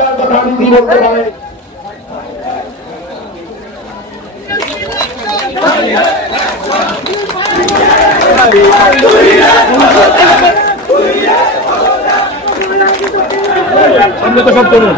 দেওয়ার কথা আমি কি বলতে পারি। সামনে তো সব করুন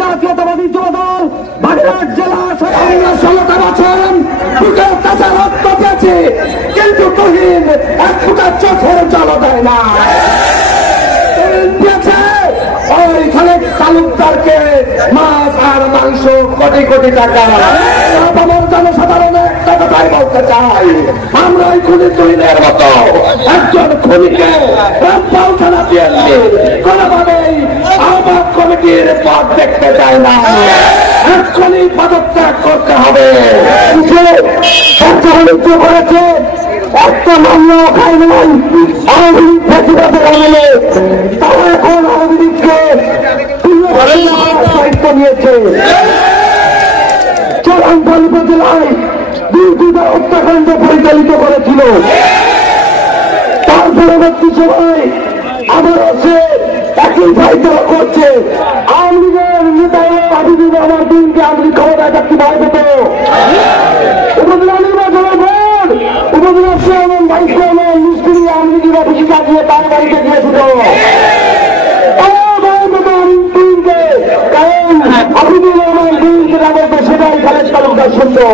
জাতীয়তাবাদী যুবদল বাগেরহাট জেলা সাধারণ 16টা বছর বুকের কাছে রক্ত পেয়েছে, কিন্তু তুহিন এক ফুটা চোখের জল দেয় না। ওই খালেক তালুকদারকে মাছ আর মাংস কোটি কোটি টাকা। আমার জনসাধারণ একটা কথাই বলতে চাই, আমরা ওই খুনি তুহিনের মতো একজন খুনিকে রামপাল থানা দিয়েছি, কোনোভাবেই আহ্বায়ক কমিটির পথ দেখতে চায় না। এক্ষুনি পদত্যাগ করতে হবে। করেছে একটা মামলাও খাই নাই আওয়ামী লীগ প্রতিবাদের আমলে, তাও এখন আওয়ামী লীগকে দায়িত্ব নিয়েছে। চরমপাল উপজেলায় 2টা হত্যাকাণ্ড পরিচালিত করেছিল, তার পরবর্তী সময় আবার হচ্ছে একই ফাইসলা করছে। আওয়ামী লীগের নেতারা হাবিবুর রহমান দিনকে আওয়ামী লীগ ক্ষমতায় থাকতে ভয় পেত। উপজেলা নির্বাচনের পর উপজেলা চেয়ারম্যান ভাইস চেয়ারম্যান মিস্ত্রি আওয়ামী লীগের অফিসে কাটিয়ে তার বাড়িতে গিয়েছিল। কারণ হাবিবুর রহমান দিনকে আমাদের সেটাই খালেদ তালুকদার শুনতো।